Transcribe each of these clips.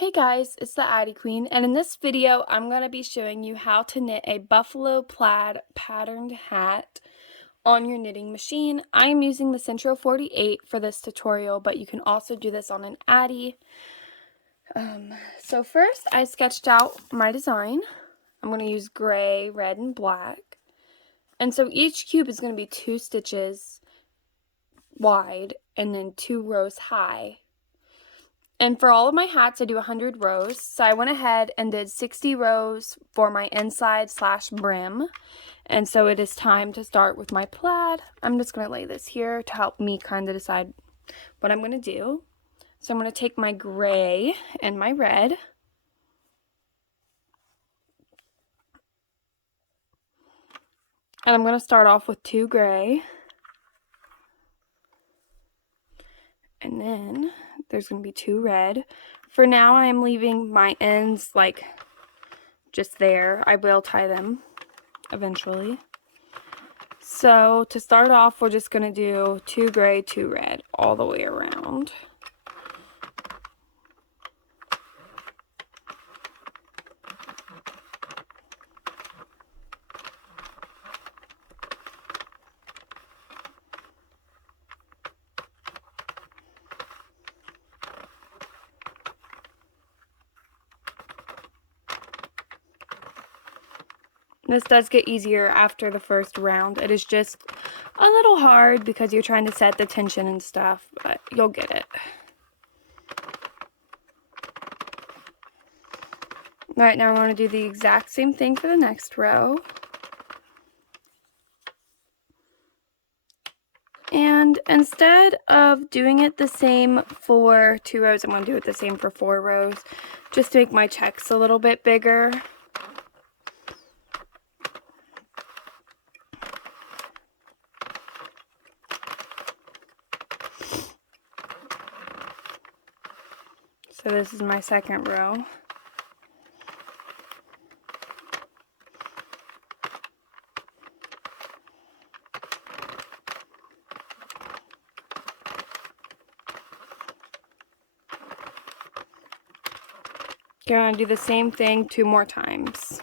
Hey guys, it's the Addi Queen, and in this video I'm going to be showing you how to knit a buffalo plaid patterned hat on your knitting machine. I am using the Centro 48 for this tutorial, but you can also do this on an Addi. So first I sketched out my design. I'm going to use gray, red, and black. And so each cube is going to be 2 stitches wide and then 2 rows high. And for all of my hats, I do 100 rows. So I went ahead and did 60 rows for my inside / brim. And so it is time to start with my plaid. I'm just going to lay this here to help me kind of decide what I'm going to do. So I'm going to take my gray and my red. And I'm going to start off with 2 gray. And then there's going to be 2 red. For now, I am leaving my ends like just there. I will tie them eventually. So to start off, we're just going to do 2 gray, 2 red all the way around. This does get easier after the first round. It is just a little hard because you're trying to set the tension and stuff, but you'll get it. Alright, now we're going to do the exact same thing for the next row. And instead of doing it the same for 2 rows, I'm going to do it the same for 4 rows, just to make my checks a little bit bigger. So this is my second row. Going to do the same thing 2 more times.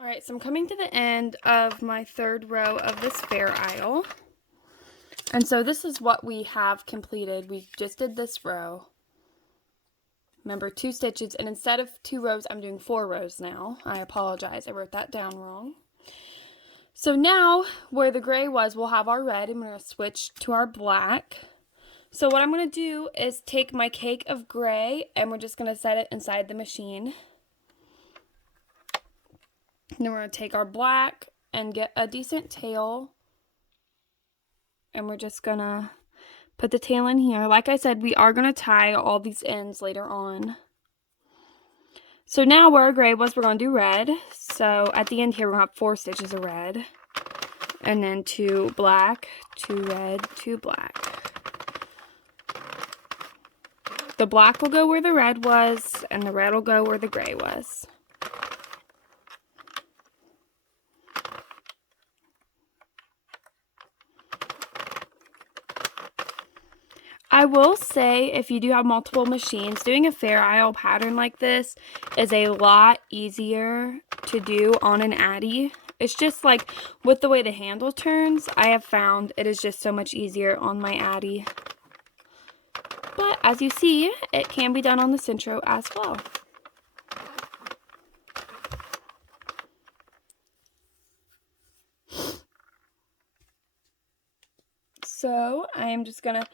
Alright, so I'm coming to the end of my 3rd row of this fair aisle. And so this is what we have completed. We just did this row. Remember, 2 stitches, and instead of 2 rows, I'm doing 4 rows now. I apologize, I wrote that down wrong. So now, where the gray was, we'll have our red, and we're going to switch to our black. So what I'm going to do is take my cake of gray, and we're just going to set it inside the machine. And then we're going to take our black and get a decent tail. And we're just going to put the tail in here. Like I said, we are going to tie all these ends later on. So now where our gray was, we're going to do red. So at the end here, we're going to have 4 stitches of red. And then 2 black, 2 red, 2 black. The black will go where the red was, and the red will go where the gray was. I will say, if you do have multiple machines, doing a fair aisle pattern like this is a lot easier to do on an Addi. It's just like, with the way the handle turns, I have found it is just so much easier on my Addi. But as you see, it can be done on the Centro as well. So I am just going to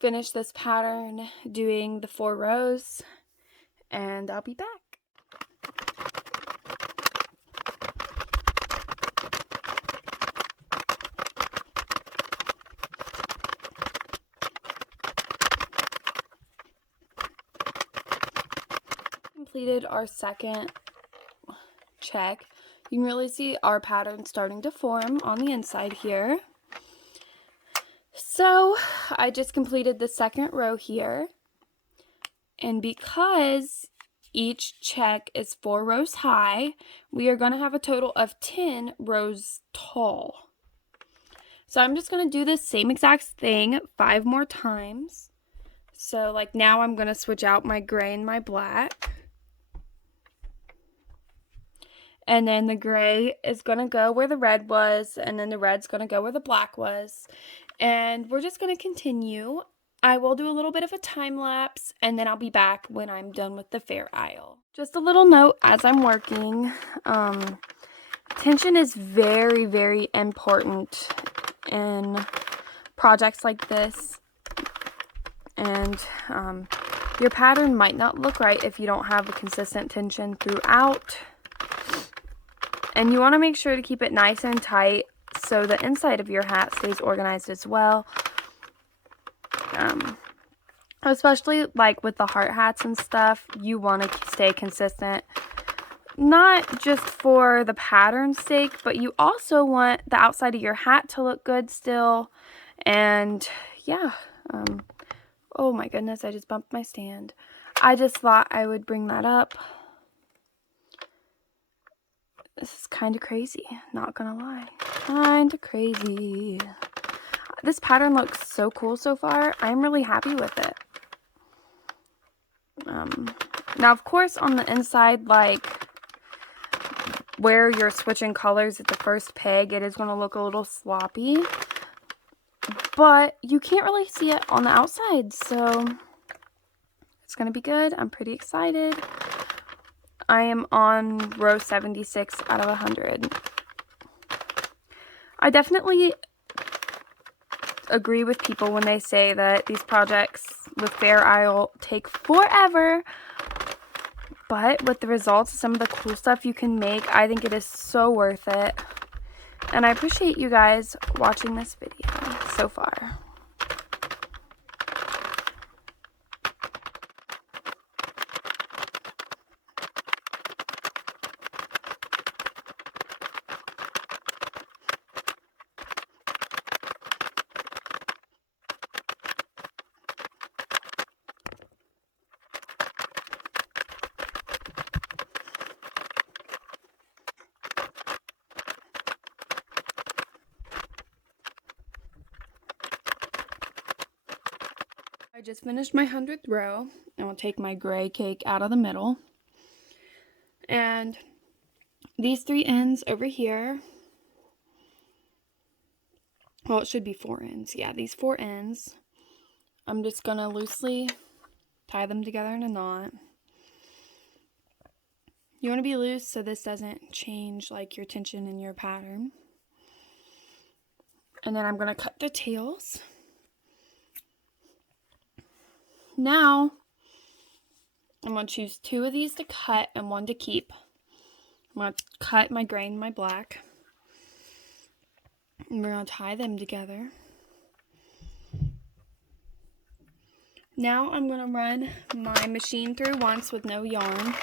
finish this pattern doing the 4 rows, and I'll be back. Completed our second check. You can really see our pattern starting to form on the inside here. So I just completed the second row here, And because each check is 4 rows high, we are going to have a total of 10 rows tall. So I'm just going to do the same exact thing 5 more times. So like now I'm going to switch out my gray and my black. And then the gray is going to go where the red was, and then the red's going to go where the black was. And we're just going to continue. I will do a little bit of a time lapse, and then I'll be back when I'm done with the fair aisle. Just a little note as I'm working, tension is very, very important in projects like this. And your pattern might not look right if you don't have a consistent tension throughout. And you want to make sure to keep it nice and tight so the inside of your hat stays organized as well. Especially like with the heart hats and stuff, you want to stay consistent. Not just for the pattern's sake, but you also want the outside of your hat to look good still. And yeah, oh my goodness, I just bumped my stand. I just thought I would bring that up. This is kind of crazy, not gonna lie. Kind of crazy. This pattern looks so cool so far. I'm really happy with it. Now, of course, on the inside, like where you're switching colors at the first peg, it is going to look a little sloppy. But you can't really see it on the outside, so it's going to be good. I'm pretty excited. I am on row 76 out of 100. I definitely agree with people when they say that these projects with Fair Isle take forever. But with the results of some of the cool stuff you can make, I think it is so worth it. And I appreciate you guys watching this video so far. I just finished my 100th row, and I'll take my gray cake out of the middle. And these 3 ends over here, well, it should be 4 ends. Yeah, these 4 ends, I'm just going to loosely tie them together in a knot. You want to be loose so this doesn't change like your tension in your pattern. And then I'm going to cut the tails. Now, I'm going to choose 2 of these to cut and 1 to keep. I'm going to cut my gray and my black. And we're going to tie them together. Now I'm going to run my machine through once with no yarn.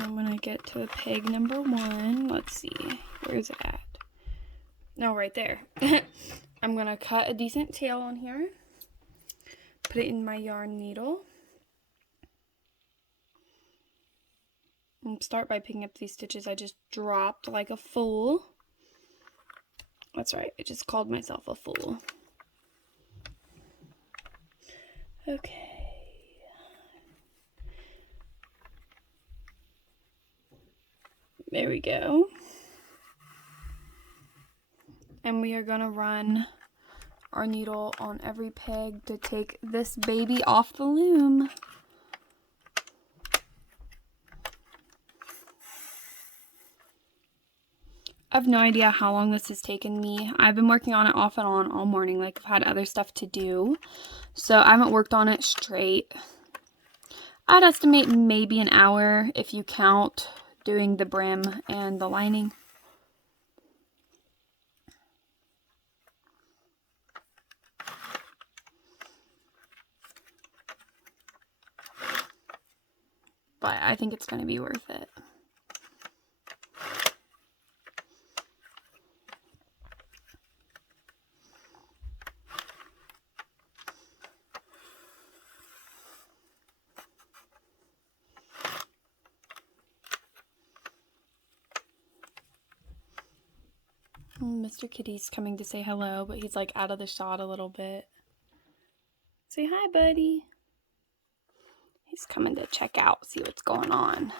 And when I get to peg number 1, let's see, where's it at? No, right there. I'm going to cut a decent tail on here. Put it in my yarn needle. And start by picking up these stitches I just dropped like a fool. That's right, I just called myself a fool. Okay. There we go. And we are going to run our needle on every peg to take this baby off the loom. I have no idea how long this has taken me. I've been working on it off and on all morning, like I've had other stuff to do. So I haven't worked on it straight. I'd estimate maybe an hour if you count doing the brim and the lining. but I think it's going to be worth it. Mr. Kitty's coming to say hello, but he's like out of the shot a little bit. Say hi, buddy. He's coming to check out, see what's going on.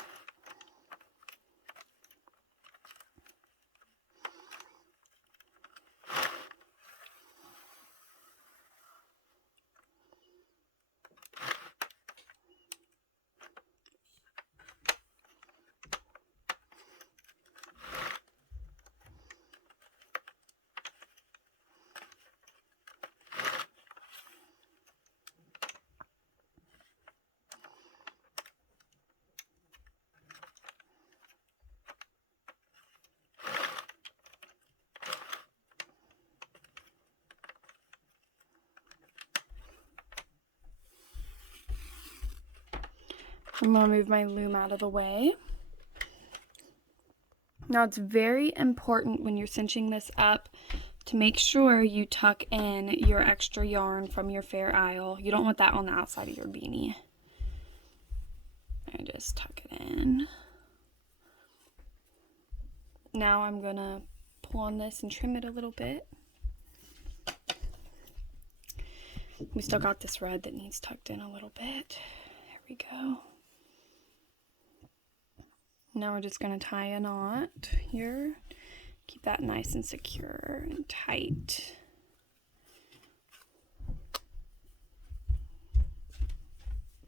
I'm going to move my loom out of the way. Now it's very important when you're cinching this up to make sure you tuck in your extra yarn from your Fair Isle. You don't want that on the outside of your beanie. I just tuck it in. Now I'm going to pull on this and trim it a little bit. We still got this red that needs tucked in a little bit. There we go. Now we're just going to tie a knot here. Keep that nice and secure and tight.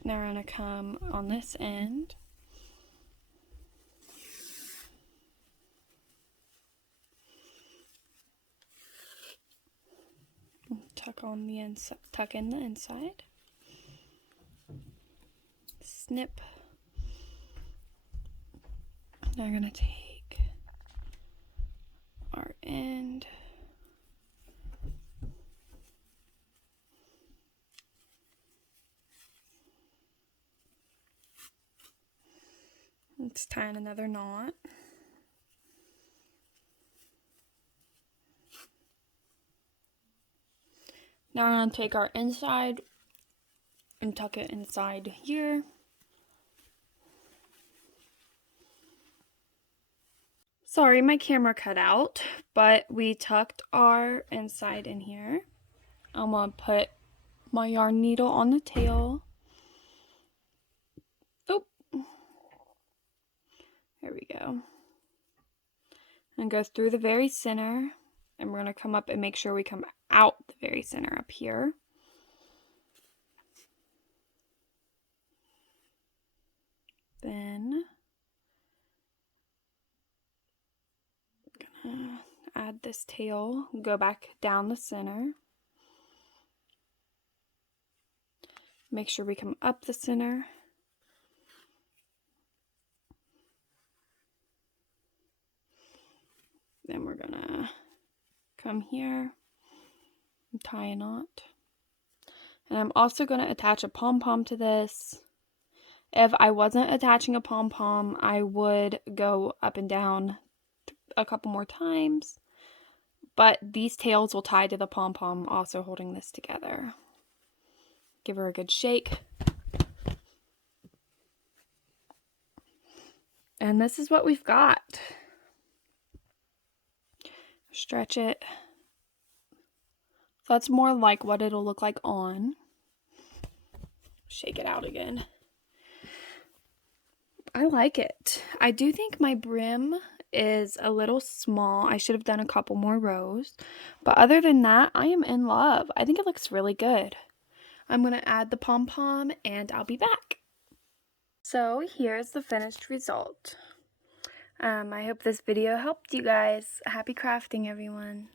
Now we're going to come on this end. Tuck on the inside, tuck in the inside. Snip. Now we're going to take our end. Let's tie in another knot. Now we're going to take our inside and tuck it inside here. Sorry, my camera cut out, but we tucked our inside in here. I'm going to put my yarn needle on the tail. Oh, there we go. And go through the very center, and we're going to come up and make sure we come out the very center up here. Then gonna add this tail, go back down the center. Make sure we come up the center. Then we're gonna come here and tie a knot. And I'm also gonna attach a pom-pom to this. If I wasn't attaching a pom-pom, I would go up and down a couple more times. But these tails will tie to the pom-pom, also holding this together. Give her a good shake. And this is what we've got. Stretch it. So that's more like what it'll look like on. Shake it out again. I like it. I do think my brim is a little small. I should have done a couple more rows. But other than that, I am in love. I think it looks really good. I'm going to add the pom-pom and I'll be back. So here's the finished result. I hope this video helped you guys. Happy crafting, everyone.